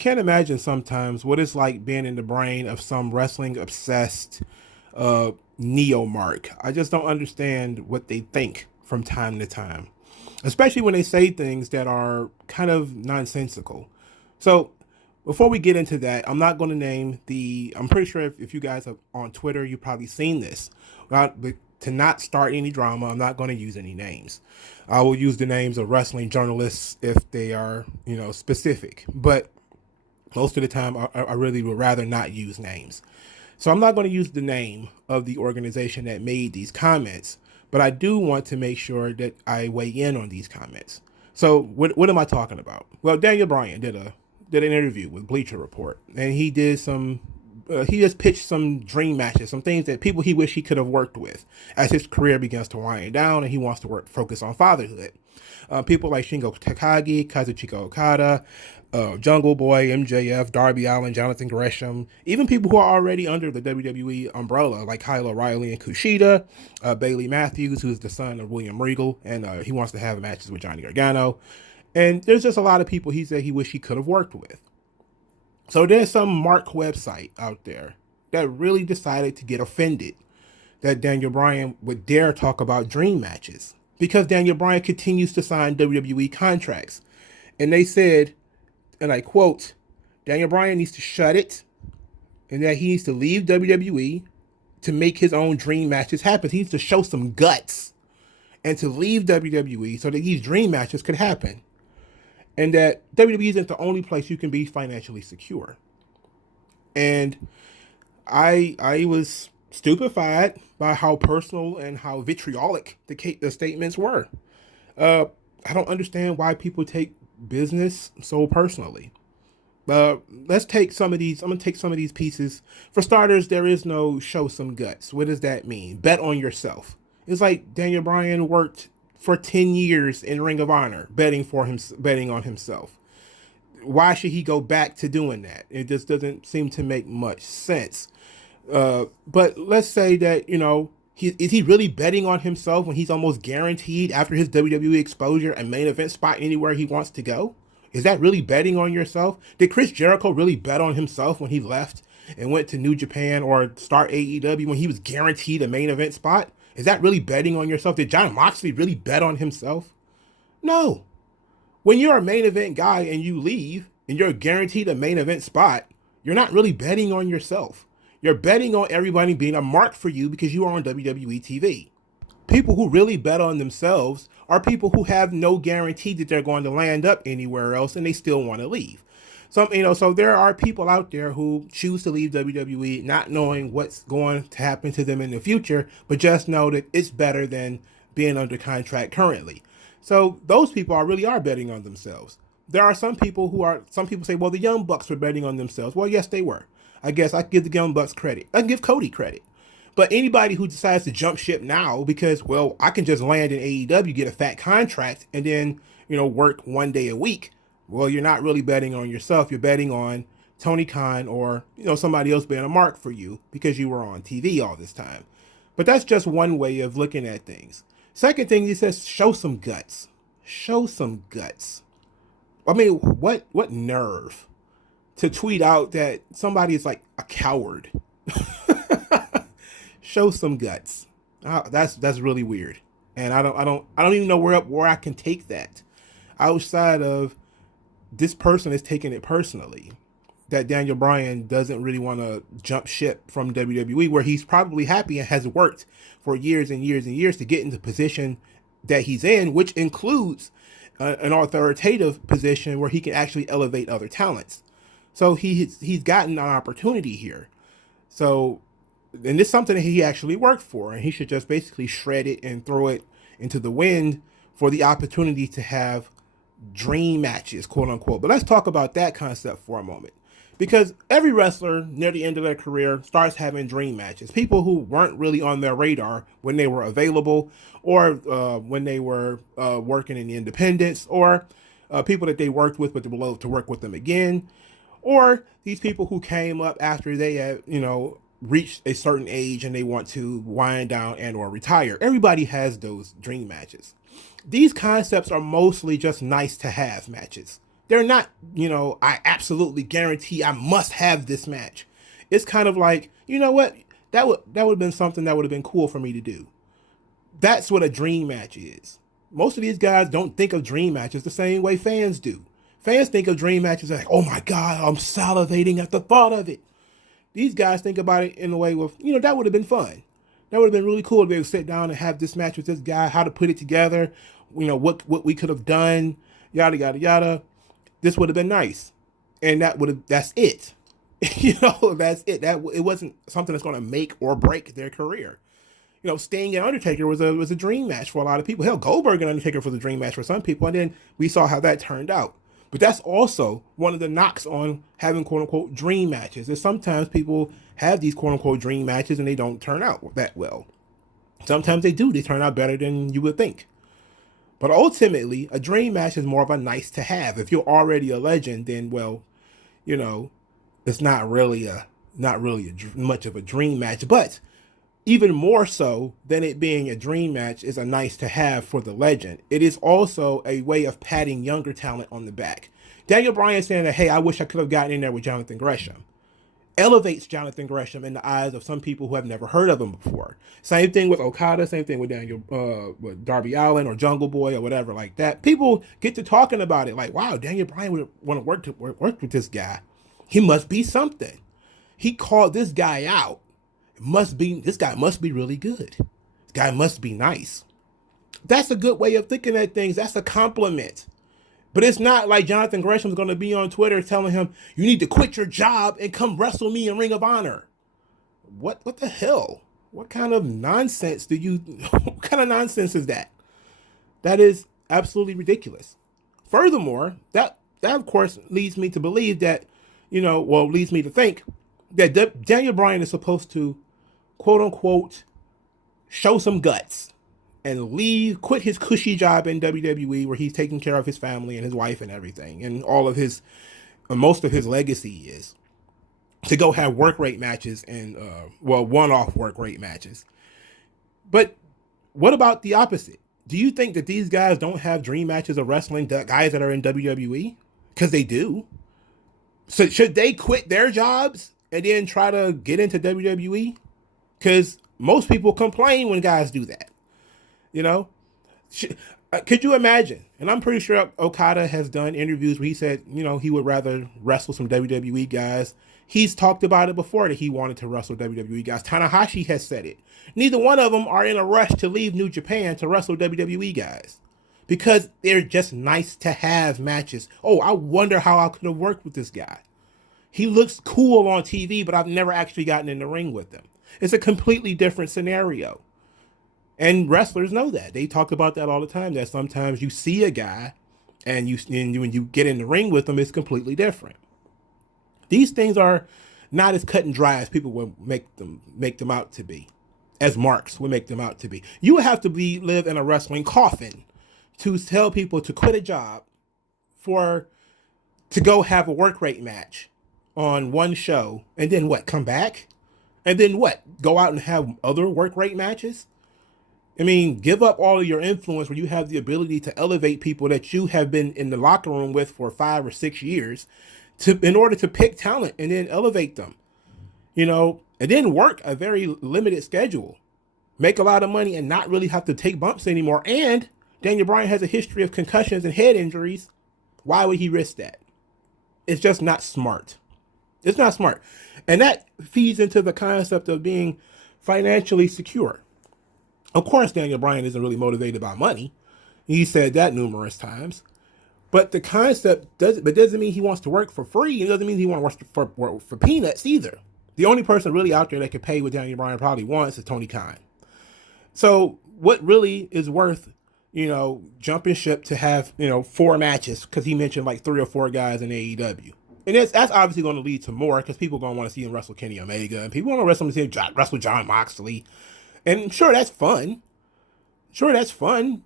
can't imagine sometimes what it's like being in the brain of some wrestling obsessed neo mark. I just don't understand what they think from time to time, especially when they say things that are kind of nonsensical. So before we get into that, I'm not going to name the. I'm pretty sure if you guys are on Twitter, you've probably seen this. But to not start any drama, I'm not going to use any names. I will use the names of wrestling journalists if they are, specific. But most of the time, I really would rather not use names. So I'm not going to use the name of the organization that made these comments, but I do want to make sure that I weigh in on these comments. So what am I talking about? Well, Daniel Bryan did an interview with Bleacher Report, and he did some. He just pitched some dream matches, some things that people he wished he could have worked with as his career begins to wind down, and he wants to focus on fatherhood. People like Shingo Takagi, Kazuchika Okada, Jungle Boy, MJF, Darby Allin, Jonathan Gresham, even people who are already under the WWE umbrella, like Kyle O'Reilly and Kushida, Bailey Matthews, who's the son of William Regal, and he wants to have matches with Johnny Gargano. And there's just a lot of people he said he wished he could have worked with. So there's some Mark website out there that really decided to get offended that Daniel Bryan would dare talk about dream matches because Daniel Bryan continues to sign WWE contracts. And they said, and I quote, Daniel Bryan needs to shut it and that he needs to leave WWE to make his own dream matches happen. He needs to show some guts and to leave WWE so that these dream matches could happen. And that WWE isn't the only place you can be financially secure. And I was stupefied by how personal and how vitriolic the statements were. I don't understand why people take business so personally. Let's take some of these. I'm gonna take some of these pieces. For starters, there is no show some guts. What does that mean? Bet on yourself. It's like Daniel Bryan worked for 10 years in Ring of Honor, betting on himself. Why should he go back to doing that? It just doesn't seem to make much sense. But let's say that, is he really betting on himself when he's almost guaranteed after his WWE exposure a main event spot anywhere he wants to go? Is that really betting on yourself? Did Chris Jericho really bet on himself when he left and went to New Japan or start AEW when he was guaranteed a main event spot? Is that really betting on yourself? Did Jon Moxley really bet on himself? No. When you're a main event guy and you leave and you're guaranteed a main event spot, you're not really betting on yourself. You're betting on everybody being a mark for you because you are on WWE TV. People who really bet on themselves are people who have no guarantee that they're going to land up anywhere else and they still want to leave. So there are people out there who choose to leave WWE not knowing what's going to happen to them in the future, but just know that it's better than being under contract currently. So those people really are betting on themselves. There are some people say, well, the Young Bucks were betting on themselves. Well, yes, they were. I guess I give the Young Bucks credit. I can give Cody credit. But anybody who decides to jump ship now because, well, I can just land in AEW, get a fat contract, and then, work one day a week, well, you're not really betting on yourself. You're betting on Tony Khan or, somebody else being a mark for you because you were on TV all this time. But that's just one way of looking at things. Second thing, he says, show some guts. Show some guts. I mean, what nerve to tweet out that somebody is like a coward. Show some guts. That's really weird. And I don't even know where I can take that outside of this person is taking it personally that Daniel Bryan doesn't really want to jump ship from WWE, where he's probably happy and has worked for years and years and years to get into the position that he's in, which includes an authoritative position where he can actually elevate other talents. So he's gotten an opportunity here. So, and this is something that he actually worked for, and he should just basically shred it and throw it into the wind for the opportunity to have dream matches, quote unquote. But let's talk about that concept for a moment. Because every wrestler near the end of their career starts having dream matches. People who weren't really on their radar when they were available or when they were working in the independents or people that they worked with but they would love to work with them again. Or these people who came up after they had, reached a certain age and they want to wind down and or retire. Everybody has those dream matches. These concepts are mostly just nice to have matches. They're not, I absolutely guarantee I must have this match. It's kind of like, you know what? That would have been something that would have been cool for me to do. That's what a dream match is. Most of these guys don't think of dream matches the same way fans do. Fans think of dream matches like, oh my God, I'm salivating at the thought of it. These guys think about it in a way with, that would have been fun. That would have been really cool to be able to sit down and have this match with this guy, how to put it together, what we could have done, yada, yada, yada. This would have been nice. And that's it. That's it. It wasn't something that's going to make or break their career. Sting and Undertaker was a dream match for a lot of people. Hell, Goldberg and Undertaker was a dream match for some people, and then we saw how that turned out. But that's also one of the knocks on having quote unquote dream matches. Is sometimes people have these quote unquote dream matches and they don't turn out that well. Sometimes they do. They turn out better than you would think. But ultimately, a dream match is more of a nice to have. If you're already a legend, then it's not really much of a dream match. But even more so than it being a dream match is a nice to have for the legend. It is also a way of patting younger talent on the back. Daniel Bryan saying that, hey, I wish I could have gotten in there with Jonathan Gresham, elevates Jonathan Gresham in the eyes of some people who have never heard of him before. Same thing with Okada, same thing with with Darby Allin or Jungle Boy or whatever like that. People get to talking about it like, wow, Daniel Bryan would want to work with this guy. He must be something. He called this guy out. This guy must be really good. This guy must be nice. That's a good way of thinking at things. That's a compliment. But it's not like Jonathan Gresham's going to be on Twitter telling him, you need to quit your job and come wrestle me in Ring of Honor. What the hell? What kind of nonsense what kind of nonsense is that? That is absolutely ridiculous. Furthermore, that of course leads me to believe that, leads me to think that Daniel Bryan is supposed to, quote unquote, show some guts and quit his cushy job in WWE where he's taking care of his family and his wife and everything, and most of his legacy is to go have work rate matches and one-off work rate matches. But what about the opposite? Do you think that these guys don't have dream matches of wrestling, the guys that are in WWE? Because they do. So should they quit their jobs and then try to get into WWE? Because most people complain when guys do that. Could you imagine? And I'm pretty sure Okada has done interviews where he said, he would rather wrestle some WWE guys. He's talked about it before that he wanted to wrestle WWE guys. Tanahashi has said it. Neither one of them are in a rush to leave New Japan to wrestle WWE guys because they're just nice to have matches. Oh, I wonder how I could have worked with this guy. He looks cool on TV, but I've never actually gotten in the ring with him. It's a completely different scenario. And wrestlers know that. They talk about that all the time, that sometimes you see a guy and when you get in the ring with them, it's completely different. These things are not as cut and dry as people would make them out to be, as marks would make them out to be. You would have to live in a wrestling coffin to tell people to quit a job to go have a work rate match on one show and then come back? And then go out and have other work rate matches? I mean, give up all of your influence where you have the ability to elevate people that you have been in the locker room with for 5 or 6 years in order to pick talent and then elevate them, and then work a very limited schedule, make a lot of money and not really have to take bumps anymore. And Daniel Bryan has a history of concussions and head injuries. Why would he risk that? It's just not smart. It's not smart. And that feeds into the concept of being financially secure. Of course, Daniel Bryan isn't really motivated by money. He said that numerous times. But the concept doesn't mean he wants to work for free. It doesn't mean he wants to work for peanuts either. The only person really out there that can pay what Daniel Bryan probably wants is Tony Khan. So what really is worth, jumping ship to have, 4 matches, because he mentioned like 3 or 4 guys in AEW. And that's obviously going to lead to more because people are going to want to see him wrestle Kenny Omega and people want to see him wrestle Jon Moxley. And sure, that's fun.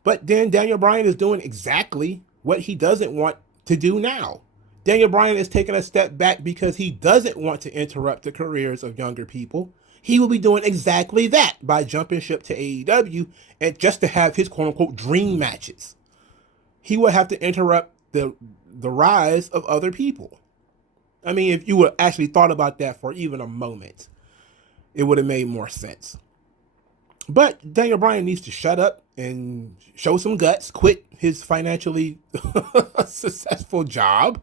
But then Daniel Bryan is doing exactly what he doesn't want to do now. Daniel Bryan is taking a step back because he doesn't want to interrupt the careers of younger people. He will be doing exactly that by jumping ship to AEW and just to have his quote unquote dream matches. He will have to interrupt the rise of other people. I mean, if you would actually thought about that for even a moment, it would have made more sense. But Daniel Bryan needs to shut up and show some guts, quit his financially successful job,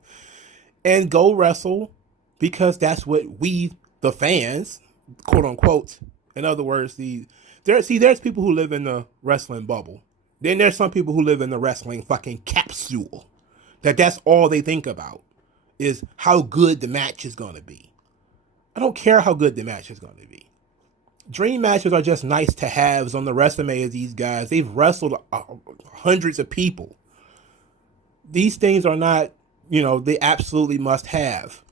and go wrestle because that's what we, the fans, quote unquote, in other words, there's people who live in the wrestling bubble. Then there's some people who live in the wrestling fucking capsule. That's all they think about is how good the match is going to be. I don't care how good the match is going to be. Dream matches are just nice to haves on the resume of these guys. They've wrestled hundreds of people. These things are not, they absolutely must have.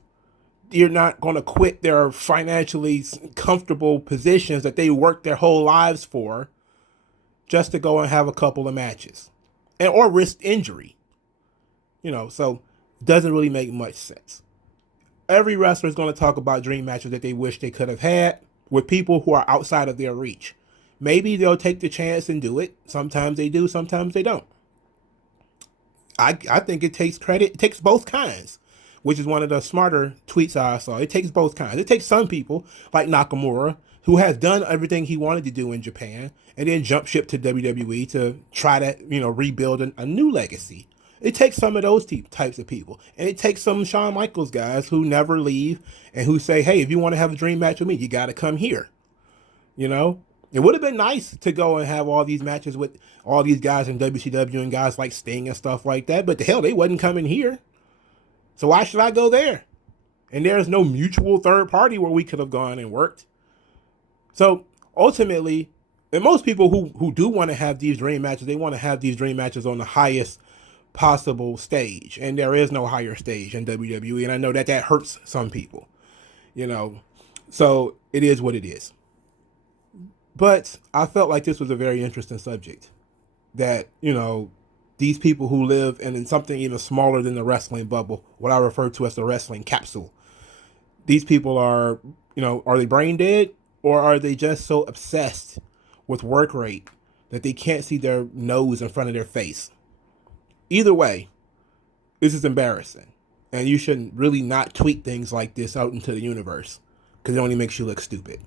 You're not going to quit their financially comfortable positions that they worked their whole lives for just to go and have a couple of matches or risk injury. So it doesn't really make much sense. Every wrestler is going to talk about dream matches that they wish they could have had with people who are outside of their reach. Maybe they'll take the chance and do it. Sometimes they do, sometimes they don't. I think it takes credit. It takes both kinds, which is one of the smarter tweets I saw. It takes both kinds. It takes some people, like Nakamura, who has done everything he wanted to do in Japan, and then jump ship to WWE to try to, rebuild a new legacy. It takes some of those types of people. And it takes some Shawn Michaels guys who never leave and who say, hey, if you want to have a dream match with me, you got to come here. It would have been nice to go and have all these matches with all these guys in WCW and guys like Sting and stuff like that. But the hell, they wasn't coming here. So why should I go there? And there's no mutual third party where we could have gone and worked. So ultimately, and most people who do want to have these dream matches, they want to have these dream matches on the highest possible stage, and there is no higher stage in WWE, and I know that hurts some people, so it is what it is. But I felt like this was a very interesting subject, that these people who live in something even smaller than the wrestling bubble, what I refer to as the wrestling capsule, these people are they brain dead, or are they just so obsessed with work rate that they can't see their nose in front of their face? Either way, this is embarrassing. And you should really not tweet things like this out into the universe, because it only makes you look stupid.